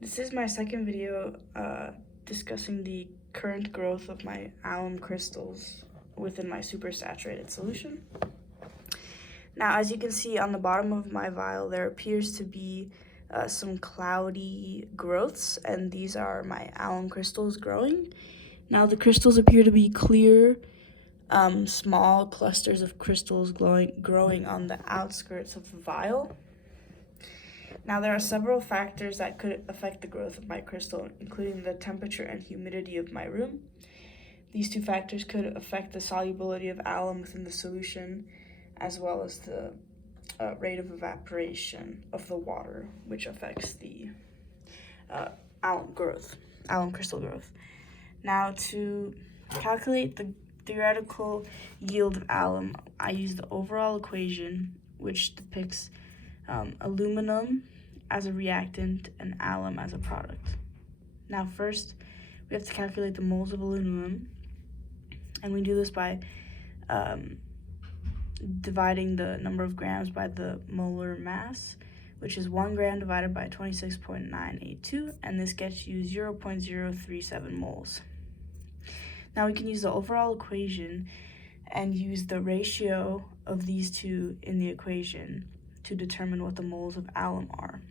This is my second video discussing the current growth of my alum crystals within my supersaturated solution. Now, as you can see on the bottom of my vial, there appears to be some cloudy growths, and these are my alum crystals growing. Now, the crystals appear to be clear, small clusters of crystals growing on the outskirts of the vial. Now, there are several factors that could affect the growth of my crystal, including the temperature and humidity of my room. These two factors could affect the solubility of alum within the solution, as well as the rate of evaporation of the water, which affects the alum crystal growth. Now, to calculate the theoretical yield of alum, I use the overall equation, which depicts aluminum as a reactant and alum as a product. Now, first, we have to calculate the moles of aluminum, and we do this by dividing the number of grams by the molar mass, which is 1 gram divided by 26.982, and this gets you 0.037 moles. Now we can use the overall equation and use the ratio of these two in the equation to determine what the moles of alum are.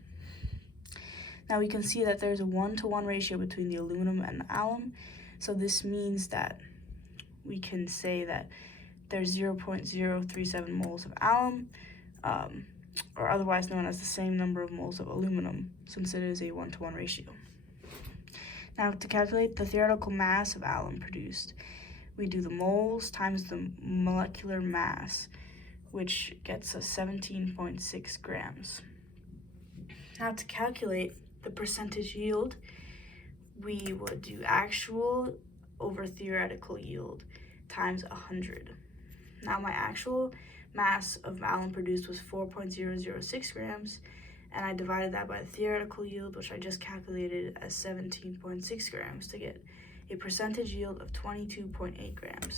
Now we can see that there's a 1-to-1 ratio between the aluminum and the alum, so this means that we can say that there's 0.037 moles of alum, or otherwise known as the same number of moles of aluminum, since it is a 1-to-1 ratio. Now, to calculate the theoretical mass of alum produced, we do the moles times the molecular mass, which gets us 17.6 grams. Now, to calculate the percentage yield, we would do actual over theoretical yield times 100. Now, my actual mass of alum produced was 4.006 grams, and I divided that by the theoretical yield, which I just calculated as 17.6 grams to get a percentage yield of 22.8 grams.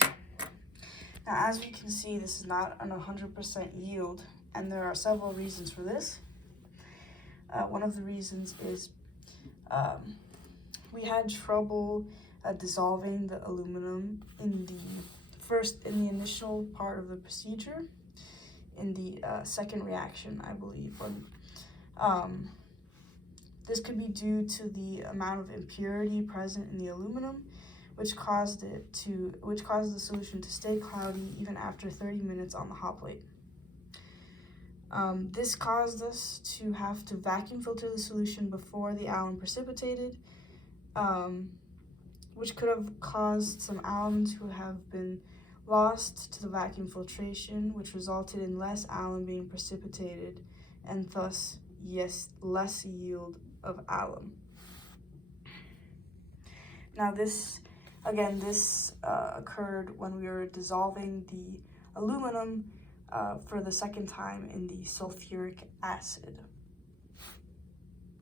Now, as we can see, this is not an 100% yield, and there are several reasons for this. One of the reasons is we had trouble dissolving the aluminum in the initial part of the procedure. In the second reaction, I believe, this could be due to the amount of impurity present in the aluminum, which caused the solution to stay cloudy even after 30 minutes on the hot plate. This caused us to have to vacuum filter the solution before the alum precipitated, which could have caused some alum to have been lost to the vacuum filtration, which resulted in less alum being precipitated and thus, less yield of alum. Now this occurred when we were dissolving the aluminum for the second time in the sulfuric acid.